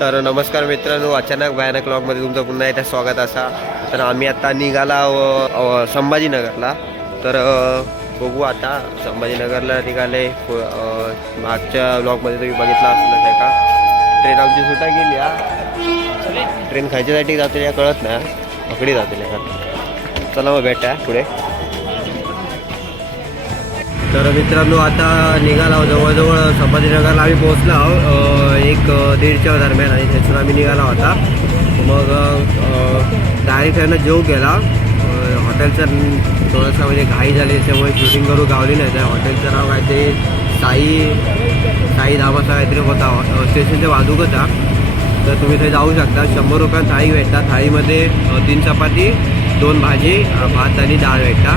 तर नमस्कार मित्रांनो अचानक भयानक ब्लॉगमध्ये तुमचं पुन्हा एकदा स्वागत असा. तर आम्ही आता निघाला संभाजीनगरला. तर बघू आता संभाजीनगरला निघाले. मागच्या ब्लॉगमध्ये तुम्ही बघितला असलं आहे का? ट्रेन आमची सुटा गेली हा. ट्रेन खायच्यासाठी जाते या कळत नाही पकडी जाते का चला मग भेटा पुढे. तर मित्रांनो आता निघाला आहोत. जवळजवळ संभाजीनगरला आम्ही पोहोचलो आहोत. एक दीडच्या दरम्यान आणि त्याच्यात आम्ही निघाला होता. मग डायरेक्ट त्यांना जेव केला. हॉटेलचं थोडंसं म्हणजे घाई झाली त्याच्यामुळे शूटिंग करू गावली नाही. त्या हॉटेलचं नाव काहीतरी साई साई धाबाचा काहीतरी होता. स्टेशनच्या बाजूकच हा. तर तुम्ही इथे जाऊ शकता. शंभर रुपयात थाळी भेटतात. थाळीमध्ये तीन चपाती दोन भाजी भात आणि डाळ भेटता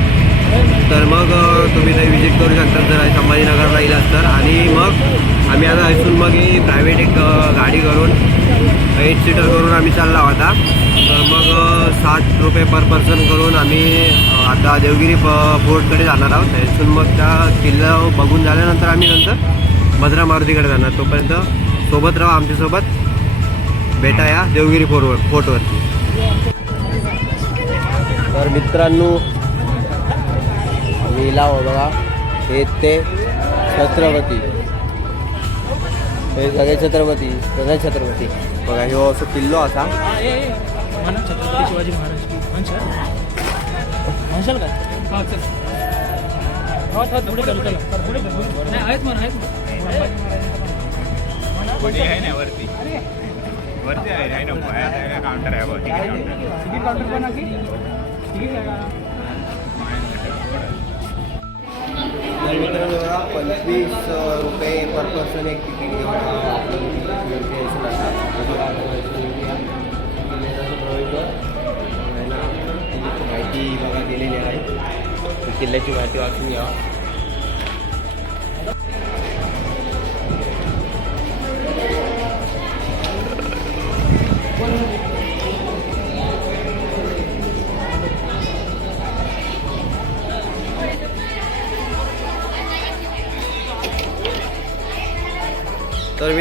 तर मग तुम्ही ते विजिट करू शकता जर संभाजीनगरला येईल तर. आणि मग आम्ही आता इथून मग ही प्रायव्हेट एक गाडी करून एट सीटर करून आम्ही चालला होता तर मग सात साठ रुपये पर पर्सन करून आम्ही आता देवगिरी प फोर्टकडे जाणार आहोत. इथून मग त्या किल्ला बघून झाल्यानंतर आम्ही नंतर भद्रा मारुतीकडे जाणार. तोपर्यंत सोबत राहा आमच्यासोबत भेटा या देवगिरी फोर्टवर. फोर्टवरती तर मित्रांनो मी लाव बघा. हे ते छत्रपती. हे सगळे छत्रपती सगळे छत्रपती. बघा ह्यो असं किल्लो असा. छत्रपती शिवाजी महाराज. की? म्हणशाल म्हणशाल का? हा मित्रांनो पंचवीस रुपये पर पर्सन एक तिकीट घेऊन किल्ल्याची माहिती बघा दिलेली आहे. किल्ल्याची माहिती वाचून घ्या.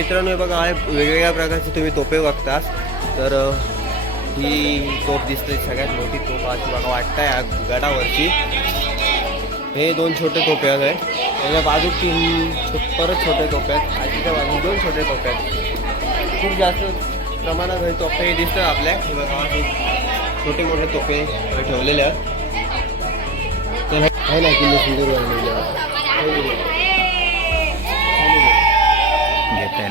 मित्रांनो बघा आहे वेगवेगळ्या प्रकारचे तुम्ही तोपे बघतास. तर ही तोप दिसते सगळ्यात मोठी तोप आज बघा वाटतं गडावरची हे दोन छोटे तोपे आहेत. त्याच्या बाजू तीन परत छोटे तोपे आहेत. आजीच्या बाजू दोन छोटे तोपे आहेत. खूप जास्त प्रमाणात हे तोपे दिसतात आपल्या. हे बघा छोटे मोठे तोपे ठेवलेले आहेत. तर हे- नाही ना किल्ले सिंधुदुर्ग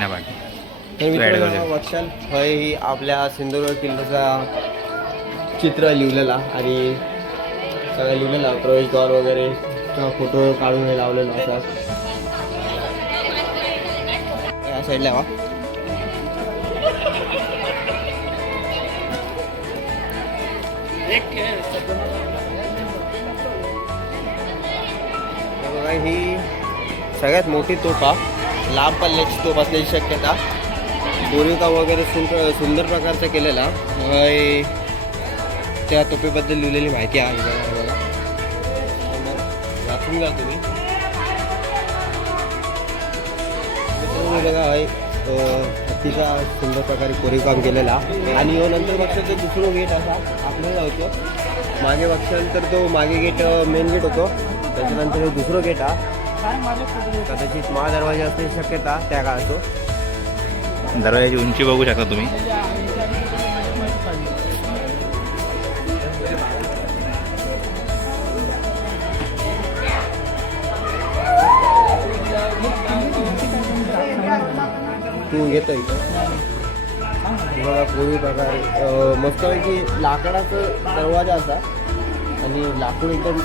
ना बाकी वत्सल हय ही आपल्या सिंधुदुर्ग किल्ल्याचा चित्र लिहिलेला आणि सगळं लिहिलेला प्रवेशद्वार वगैरे फोटो काढून हे लावलेला असा. या साईडला वा हे सगळ्यात मोठी तोफ लांब पल्ल्याची तोफ असण्याची शक्यता. कोरीवका वगैरे सुंदर सुंदर प्रकारचा केलेला. त्या तोफेबद्दल लिहिलेली माहिती आहे बघा वाचून घ्या तुम्ही. बघा हय सुंदर प्रकारे कोरीव काम केलेला. आणि ह्यो नंतर बघतो तो दुसरं गेट असा आपल्याला होतो. मागे बघशाल तो मागे गेट मेन गेट होतो. त्याच्यानंतर हे दुसरं गेट हा. कदाचित महादरवाजा असण्याची शक्यता त्या काळातो दरवाजाची उंची बघू शकता तुम्ही. तू येतोय बघा पूर्वी प्रकारे मस्तपैकी लाकडाचं दरवाजा असा आणि लाकूड एकदम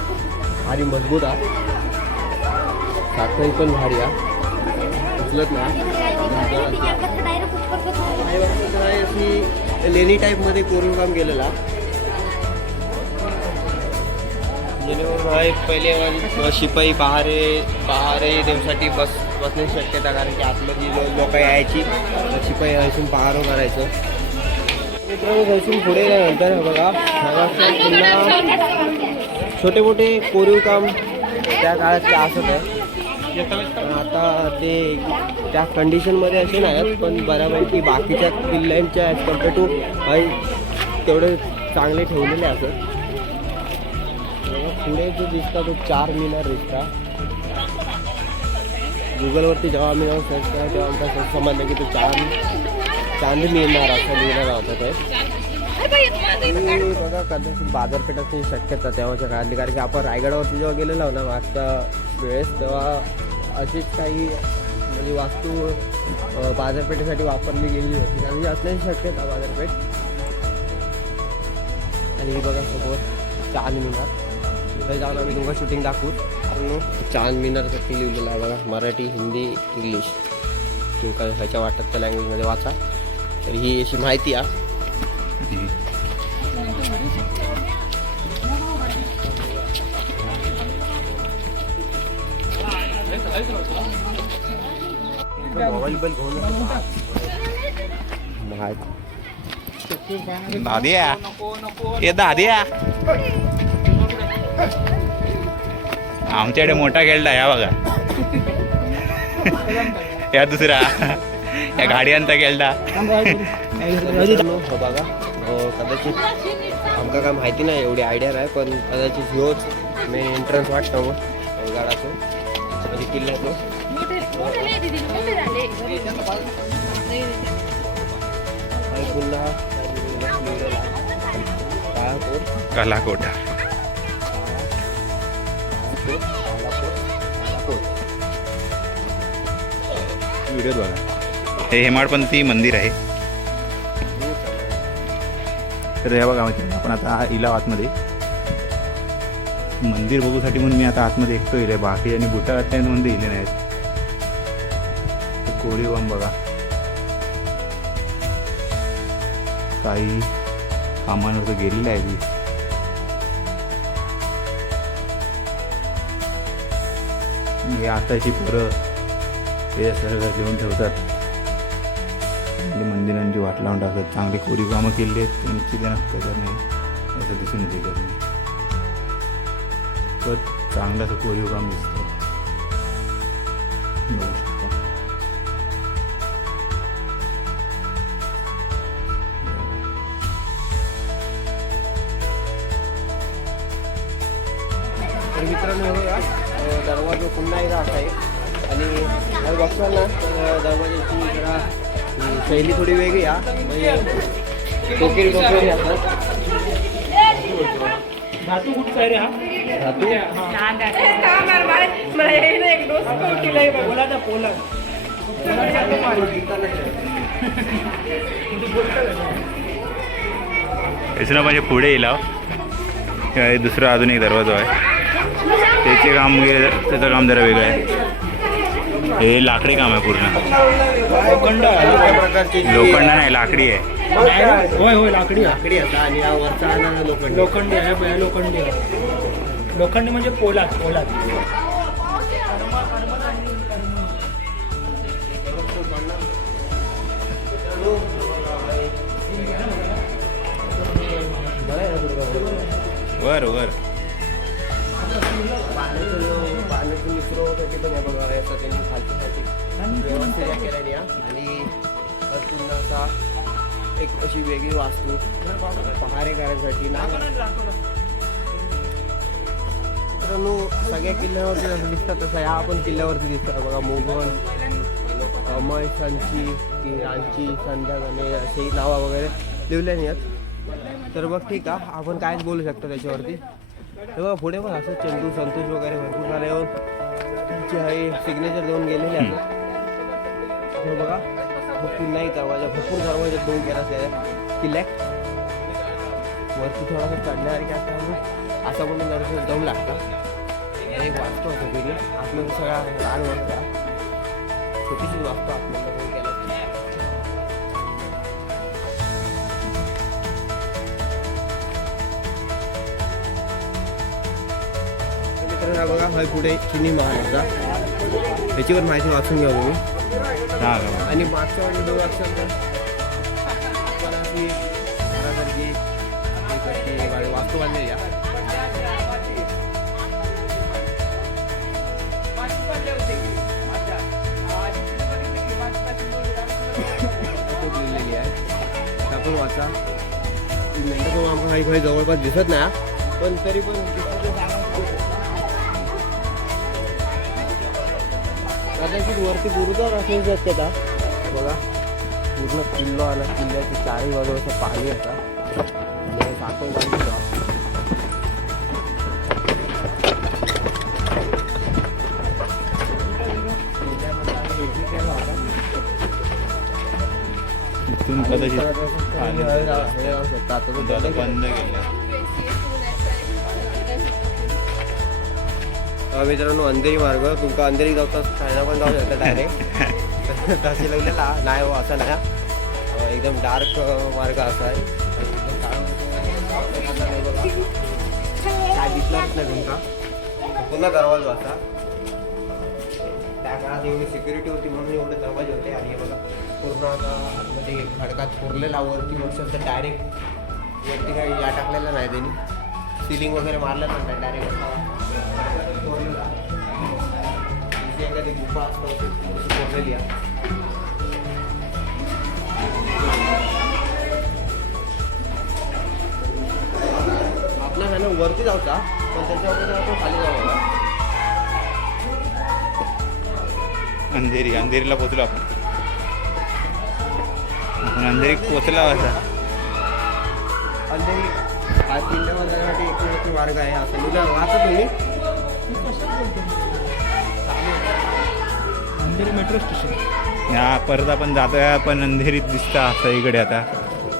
भारी मजबूत हा. साखळी पण भारी उचलत नाही. अशी लेणी टाईपमध्ये कोरीव काम केलेला जेणेकरून पहिले शिपाई पहारे पहारे देण्यासाठी बस बसण्याची शक्यता कारण की आतमध्ये लोक यायची शिपाई इथून पहारो करायचं मित्रांनो पुढे गेल्यानंतर हे बघा महाराष्ट्रात पुन्हा छोटे मोठे कोरीव काम त्या काळातले असत आहे आता ते त्या कंडिशनमध्ये असे नाही आहेत पण बऱ्यापैकी बाकीच्या किल्ल्यांच्या ॲज कंपेअर टू तेवढे चांगले ठेवलेले असत पुढे जो दिसता तो चार मिनार दिसता. गुगलवरती जेव्हा आम्ही जाऊन सर्च केला तेव्हा आमचा सर्च समजलं की तो चार चांद मिळणार असं लिहिलेलं होतं ते. बघा कदाचित बाजारपेठाची शक्यता तेव्हाच्या काळातली कारण की आपण रायगडावरती जेव्हा गेलेलो ना मागच्या वेळेस तेव्हा अशीच काही म्हणजे वास्तू बाजारपेठेसाठी वापरली गेलेली होती. म्हणजे असण्याची शक्यता बाजारपेठ. आणि ही बघा समोर चांद मिनार. तिथे जाऊन आम्ही दोघं शूटिंग दाखवू. पण चांद मिनारसाठी लिहिलेलं आहे बघा. मराठी हिंदी इंग्लिश. तुमका ह्याच्या वाटत त्या लँग्वेजमध्ये वाचा. तर ही अशी माहिती आहे. दादिया. ये दादिया. आमच्याकडे मोठा खेळला या बघा. या दुसरा. या गाड्यांचा खेळला. हो बघा. अं, कदाचित आमका काय माहिती नाही एवढी आयडिया नाही पण कदाचित ह्योच मेन एंट्रन्स वाटतं मग गडाचं म्हणजे किल्ल्याचं कलाकोटा. व्हिडिओ बघा. हे हेमाडपंथी मंदिर आहे. तर हे बघा आपण आता इला आतमध्ये मंदिर बघूसाठी म्हणून मी आता आतमध्ये एकटो येईल बाकी आणि बुटा मध्ये इले नाहीत. कोरीव बघा. काही कामांवर तर गेलेलं आहे ती हे आताची पोरं हे सर्व घेऊन ठेवतात. चांगली मंदिरांची वाट लावून टाकतात. चांगली कोरी कामं केली आहेत. ते निश्चित त्याच्यात नाही. असं दिसून येते पण चांगलं असं कोरीव काम दिसतं. आहे म्हणजे असतात. धातू रे हा? धातू? पोलाद म्हणजे पुढे येईल दुसरा अजून एक दरवाजा आहे. त्याचे काम हे- त्याचं काम जरा वेगळं आहे. हे लाकडी काम आहे पूर्ण. लोखंड नाही लाकडी आहे. होय होय लाकडी लाकडी असतात आणि हा वरचा आणा लोखंड. लोखंडी आहे हे लोखंडी आहे. लोखंडी म्हणजे पोलाद पोलाद. बरं आहे ना वर वर. पाण्याचं पाण्याचं मिश्रसाठी पण आहे बघा याचा त्यांनी खालच्यासाठी व्यवस्थित या केल्याने हा. आणि पुन्हा असा एक अशी वेगळी वास्तू पहारेकरांसाठी ना. मित्रांनो सगळ्या किल्ल्यावरती दिसतात तसं या पण किल्ल्यावरती दिसतात. बघा मोगल अमय संची की रांची संध्यागणे असे नावं वगैरे लिहिल्याने आहेत. तर बघ ठीक आहे आपण कायच बोलू शकतो त्याच्यावरती. हे बघा पुढे पण असं चेंडू संतोष वगैरे भरपूर सारे येऊन त्यांचे आहे सिग्नेचर देऊन गेलेले आहेत हे बघा भरपूर नाही दरवाजा भरपूर दरवाजा दोन गेला त्या किल्ल्यात. वरती थोडासा चढण्यासारखे असं असं म्हणून दरवाजा दम लागतं एक वाचतो होतो तिथे आपल्याला सगळा लहान वाजता छोटीशीच वाचतो आपल्याला हा बघा हा पुढे चिनी महाल होता पण माहिती वाचून घ्या तुम्ही. आणि मागच्या वाटी दोन वर्षांना वास्तवाने या वाचा. मेंढक जवळपास दिसत नाही पण तरी पण कदाचित वरती गुरुद्वार असेल शक्यता बघा पूर्ण किल्लो आला किल्ल्याची चारही बाजू पाणी आता आणि इथून कदाचित आता बंद केलं मित्रांनो अंधेरी मार्ग. तुमका अंधेरी जाऊचा खायला पण जाऊ शकता डायरेक्ट तसे लागलेला नाही हो असं नाही. एकदम डार्क मार्ग असा आहे. काय दिसणारच नाही तुमका पुन्हा दरवाजा असा. त्या काळात एवढी सिक्युरिटी होती म्हणून एवढे दरवाजे होते. आणि हे बघा पूर्ण आता आतमध्ये खडकात पुरलेला वरती तर डायरेक्ट वरती काही या टाकलेला नाही त्यांनी. सिलिंग वगैरे मारलं नाही डायरेक्ट एखादी गुफा असतो अशी थोडीशी कोरलेली आहे आपला आहे ना वरती जाऊचा पण त्याच्यावर आपण खाली जाऊ. अंधेरी अंधेरीला पोचलो आपण. अंधेरी पोचला असा अंधेरी हा किल्ल्यावर जाण्यासाठी एकमेव मार्ग आहे. असं मुलं वाचत तुम्ही अंधेरी मेट्रो स्टेशन या परत आपण जातोय आपण अंधेरीत दिसता सगळीकडे आता.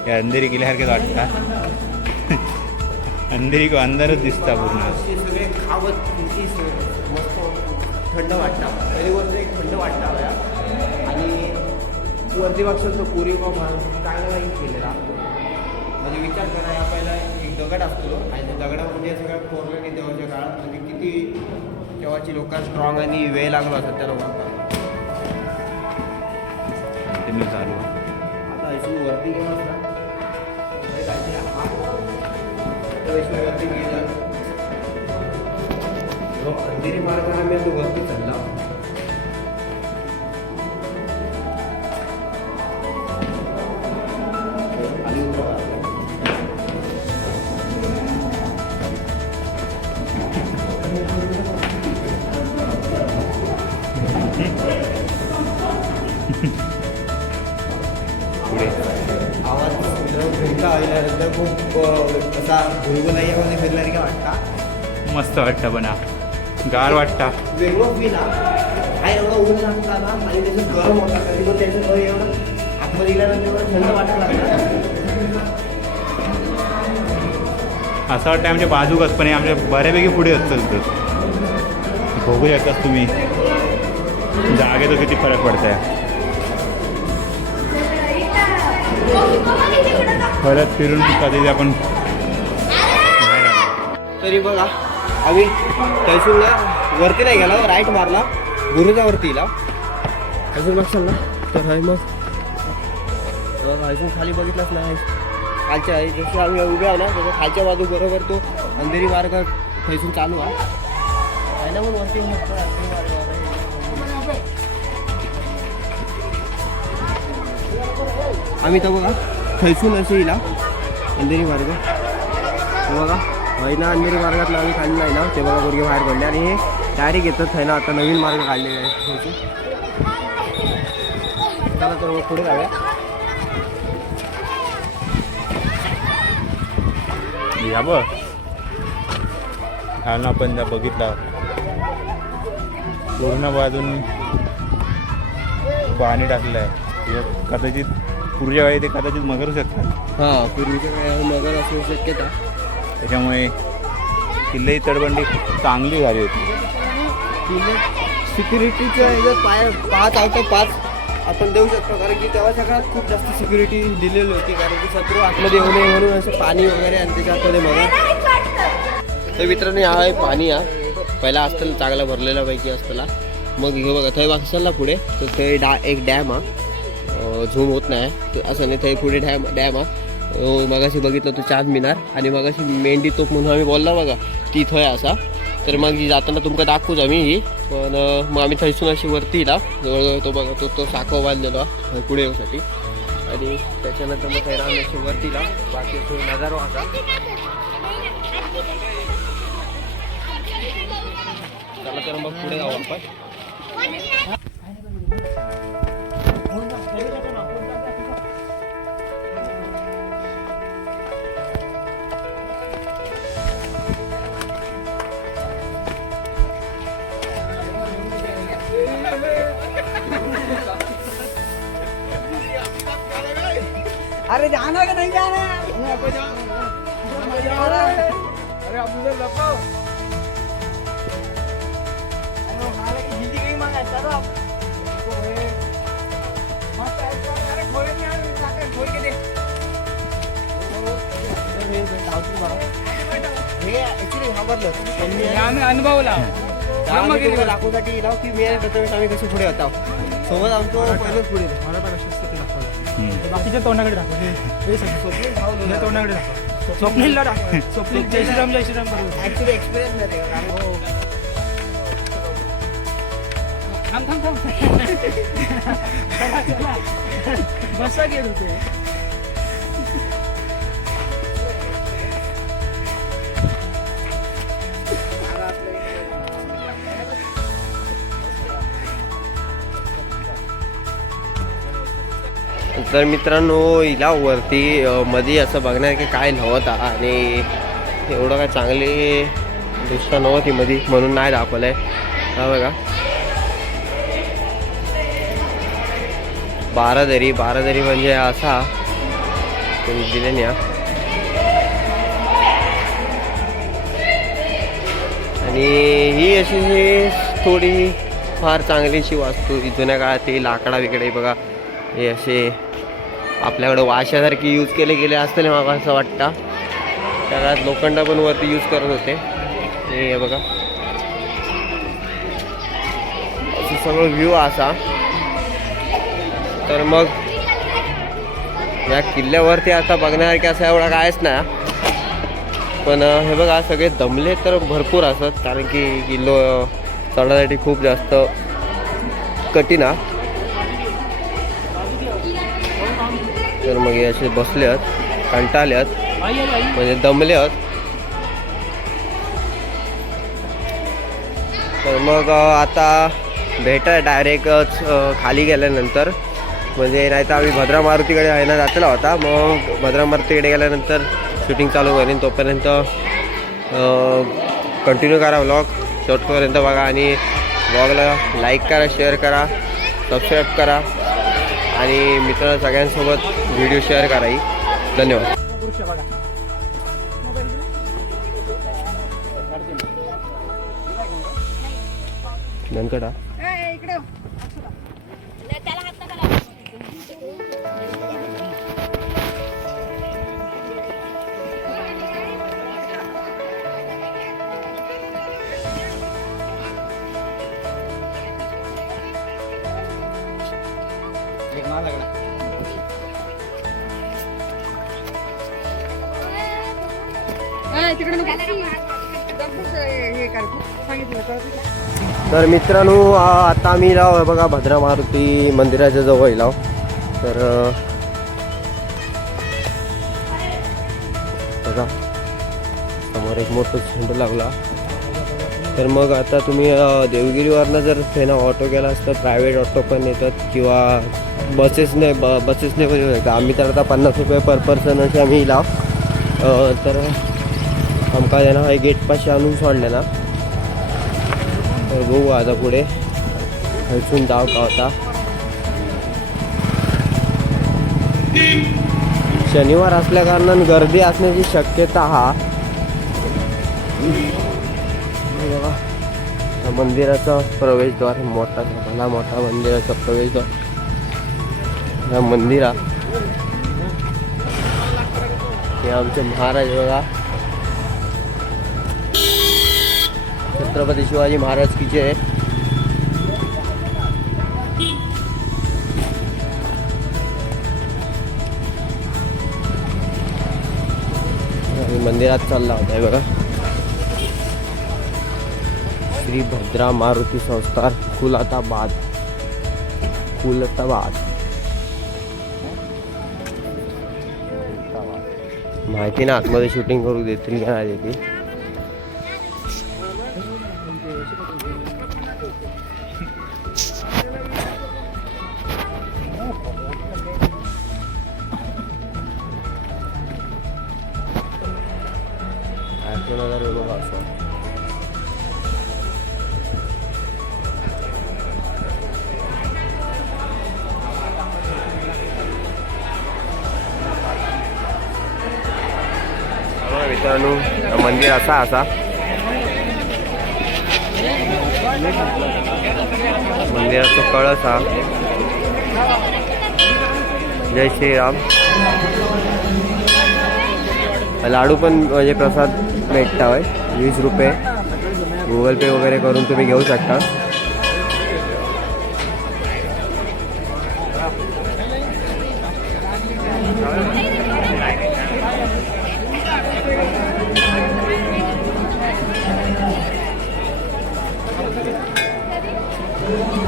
या अंधेरी गेल्यासारखेच वाटता. अंधेरी को अंधारच दिसता पूर्ण. असे सगळे खावत मस्त थंड वाटतं. पहिली गोष्ट एक थंड वाटतं आणि वरती बघशाल तो पूर्वी चांगला नाही केलेला. म्हणजे विचार करा या पहिला एक दगड असतो. आणि त्या दगडामध्ये सगळं कोरलं नाही तेव्हाच्या काळात म्हणजे किती तेव्हाची लोक स्ट्रॉंग आणि वेळ लागलो असत त्या लोकांना. ते मी चालू. आता इथून वरती गेलो वरती गेला अंधेरी मार्गाने मी तो वरती असा भुलभुलैयामध्ये फिरल्यासारखा वाटता? मस्त वाटतं पण गार वाटता. वेगळं फील हा. एवढं ऊन लागता ना आणि त्याचं गरम होता कधी पण त्याचं घर एवढं आतमध्ये गेल्यानंतर एवढं थंड वाटायला लागलं असं वाटतं आमच्या बाजूकच पण हे आमच्या बऱ्यापैकी पुढे असतं तर बघू शकतात तुम्ही. जागेचा किती फरक पडतंय. परत फिरून कधी आपण. तरी बघा. आम्ही तहसीलला वरती नाही गेला राईट मारला. गुरुच्या इला. अजून लक्षात ना? तर हाय मग. अजून खाली बघितलंच नाही. खालच्या आहे जसं आम्ही उभे आहो ना तसं खालच्या बाजू बरोबर तो अंधेरी मार्ग थैसून चालू आहे. ना मग वरती? आम्ही तर बघा थैसून असे इला अंधेरी मार्ग. बघा. ना अंधेरी मार्गातला आम्ही खाल्लं नाही ना ते बघा गुडघे बाहेर पडले आणि हे डायरेक्ट येतात है ना आता नवीन मार्ग काढलेले आहे. चला तर पुढे जाऊया. या बघ. हा ना आपण त्या बघितला. पूर्ण बाजून पाणी टाकलं आहे कदाचित पुढच्या वेळी ते कदाचित मगरू शकतात. हां पूर्वीच्या काळात मगर असू शक्यता. त्याच्यामुळे किल्ल्याची तडबंडी खूप चांगली झाली होती. सिक्युरिटीच्या ह्याच्यात पाय पाच आउट ऑफ पाच आपण देऊ शकतो. कारण की तेव्हा सगळ्यात खूप जास्त सिक्युरिटी दिलेली होती. कारण की शत्रू आतमध्ये येऊ नये म्हणून असं पाणी वगैरे आणि त्याच्या आतमध्ये मगर तर मित्रांनो हा आहे पाणी हा. पहिला असतं चांगला भरलेला पैकी असताना मग हे बघा थंय वाचल ना पुढे. तर थंय डा एक डॅम हा. झूम होत नाही. तर असं नाही थंय पुढे डॅम डॅम हा. हो, मगाशी बघितलं तो चांद मिनार आणि मगाशी मेंढी तोप म्हणून आम्ही बोलला बघा ती थंय असा. तर मग जाताना तुमका दाखवूच आम्ही ही. पण मग आम्ही थंयसून अशी वरती येला जवळजवळ तो बघा तो तो साखव बांधलेलो पुढे येऊसाठी आणि त्याच्यानंतर मग अशी वरती बाकी तो नजारो असा. चला तर मग पुढे जाऊ आपण. अरे जाना का नहीं जाना? अरे अब उधर लपो। अरे वो खाने की हिंदी कहीं मांगा चलो अब। मस्त है तो अरे खोल नहीं यार जाकर खोल के देख। हे ऍक्च्युली घाबरलं आम्ही अनुभवला लाव की मी आम्ही कसे पुढे होता सोबत आमचं पहिलंच पुढे बाकीच्या तोंडाकडे दाखव. तोंडाकडे दाखव. स्वप्नीलला दाखव स्वप्नील जय श्रीराम जय श्रीराम ऍक्च्युली एक्सपिरियन्स नाही ते हो. थांब थांब थांब. बसा घेत होते तर मित्रांनो हिला वरती मध्ये असं बघण्यासारखे काय नव्हता आणि एवढं काय चांगली दृष्ट नव्हती मध्ये म्हणून नाही दाखवलंय. हा बघा. बारादरी बारादरी म्हणजे असा. तुम्ही दिले नाही हा. आणि ही अशी ही थोडी फार चांगलीशी वास्तू जुन्या काळात लाकडा बिकडे बघा हे असे आपल्याकडं वाशासारखी यूज केले गेले असतील मला असं वाटतं. त्या काळात लोखंड पण वरती यूज करत होते. हे बघा. असं सगळं व्ह्यू असा. तर मग या किल्ल्यावरती आता बघण्यासारखे असं एवढा कायच नाही. पण हे बघा सगळे दमले तर भरपूर असत. कारण की किल्लो चढण्यासाठी खूप जास्त कठीण आहे. तर मग हे असे बसले आहेत कंटाळले आहेत म्हणजे दमले आहेत तर मग आता भेटा डायरेक्टच खाली गेल्यानंतर. म्हणजे नाही तर आम्ही भद्रा मारुतीकडे यायला जातला होता. मग भद्रा मारुतीकडे गेल्यानंतर शूटिंग चालू करेन. तोपर्यंत कंटिन्यू करा व्लॉग शेवटपर्यंत बघा आणि ब्लॉगला लाईक करा शेअर करा सबस्क्राईब करा. आणि मित्रांनो सगळ्यांसोबत व्हिडिओ शेअर करा ही. धन्यवाद. बघा तर मित्रांनो आता आम्ही राव बघा भद्रा मारुती मंदिराच्या जवळ लाव तर बघा समोर एक मोठं झेंड लागला. तर मग आता तुम्ही देवगिरीवरनं जर फेना ऑटो केला असतं प्रायव्हेट ऑटो पण येतात किंवा बसेसने ब बसेसने पण येऊ आम्ही तर आता पन्नास रुपये पर पर्सन असे आम्ही लाव तर आमका त्यांना हे गेट पाशी आणून सोडले ना. तर बघू आता पुढे. हळसून जाव का होता. शनिवार असल्या कारणान गर्दी असण्याची शक्यता हा. बघा. मंदिराचा प्रवेशद्वार मोठा भला मोठा मंदिराचा प्रवेशद्वार. या मंदिरा हे आमचे महाराज बघा. छत्रपती शिवाजी महाराज की जय. मंदिरात चालला होता हे बघा. श्री भद्रा मारुती संस्थान कुलाताबाद. कुलताबाद. माहिती ना आतमध्ये शूटिंग करू देतील का नाही देतील हा असा असा. म्हणजे मंदिराचा कळस हा. जय श्रीराम. लाडू पण म्हणजे प्रसाद भेटता होय वीस रुपये. गुगल पे वगैरे करून तुम्ही घेऊ शकता. 감사합니다.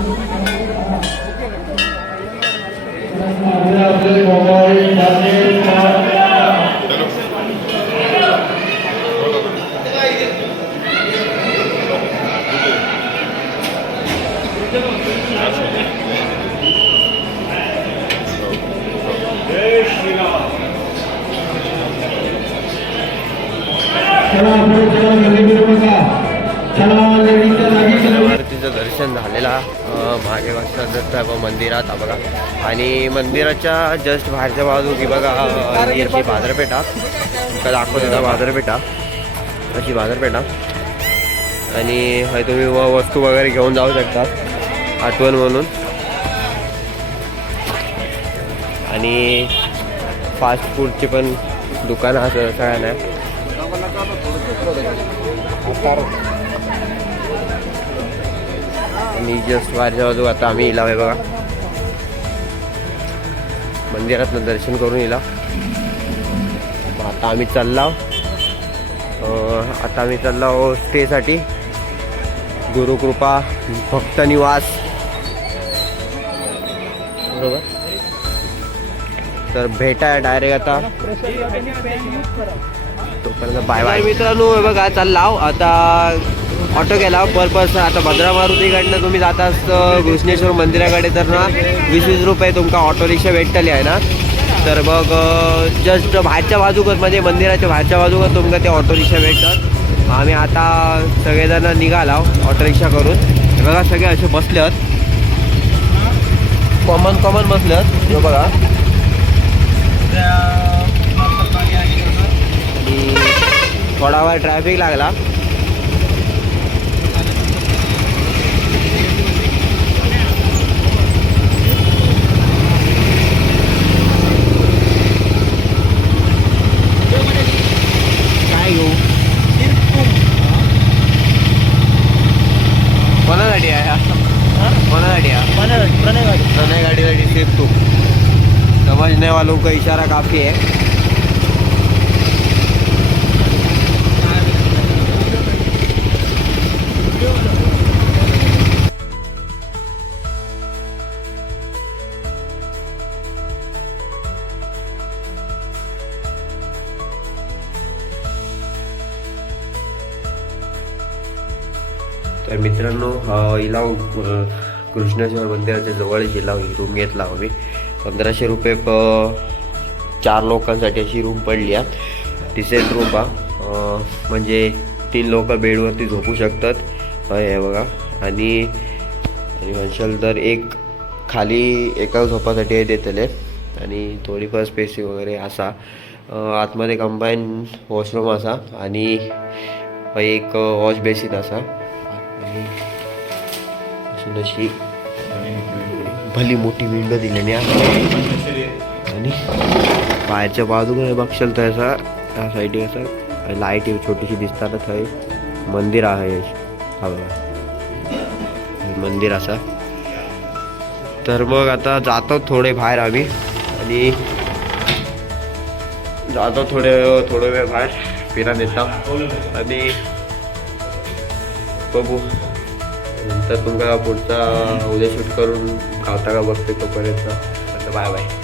मंदिरात बघा. आणि मंदिराच्या जस्ट बाहेरच्या बाजू की बघा अं, बाजारपेठा का दाखवत होता बाजारपेठा अशी बाजारपेठा आणि तुम्ही व वस्तू वगैरे घेऊन जाऊ शकता आठवण म्हणून. आणि फास्ट फूडची पण दुकानं असं काय नाही आणि जस्ट बाहेरच्या बाजू आता आम्ही इलाव आहे बघा. मंदिरातलं दर्शन करून येला आता आम्ही चालला. आता आम्ही चाललो स्टेसाठी. गुरुकृपा भक्त निवास. बरोबर? तर भेटा डायरेक्ट आता. तोपर्यंत बाय बाय मित्रांनो हे बघा चाललाव आता ऑटो केला पर पर्सन आता भद्रा मारुतीकडनं तुम्ही जाता घृष्णेश्वर मंदिराकडे तर ना. वीस वीस रुपये तुमका ऑटो रिक्षा भेटतली आहे ना? तर मग जस्ट बाहेरच्या बाजूकच म्हणजे मंदिराच्या बाहेरच्या बाजूकच तुमका ते ऑटो रिक्षा भेटतात. आम्ही आता सगळेजण निघाला ऑटो रिक्षा करून. बघा सगळे असे बसलेत. कॉमन कॉमन बसलेत. हे बघा. थोडा वेळ ट्रॅफिक लागला काय घेऊ कोणासाठी आहे हा? कोणासाठी आहे प्रणय गाडीसाठी सिर्फ तू समझने वालों का इशारा काफी है. तर मित्रांनो हा कृष्णेश्वर मंदिराच्या जवळ गेला रूम घेतला आम्ही पंधराशे रुपये प चार लोकांसाठी अशी रूम पडली आहे डिसेंट रूम बा म्हणजे तीन लोक बेडवरती झोपू शकतात हे बघा आणि आणि म्हणशाल तर एक खाली एका झोपासाठी हे देतले आणि थोडीफार स्पेसी वगैरे असा आतमध्ये कंबाईन वॉशरूम असा आणि एक वॉश बेसिन असा आणि असून अशी भली मोठी विंडो दिलेली आहे. आणि बाहेरच्या बाजूकडे बघशाल तर असा त्या साईडी असं लाइट छोटीशी दिसतात थंय मंदिर आहे हा. मंदिर असा. तर मग आता जातो थोडे बाहेर आम्ही. आणि जातो थोडे थोडं वेळ बाहेर. फिरा नेता आणि बघू. तर तुमका पुढचा उद्या शूट करून गावता का बघते तोपर्यंत? Bye bye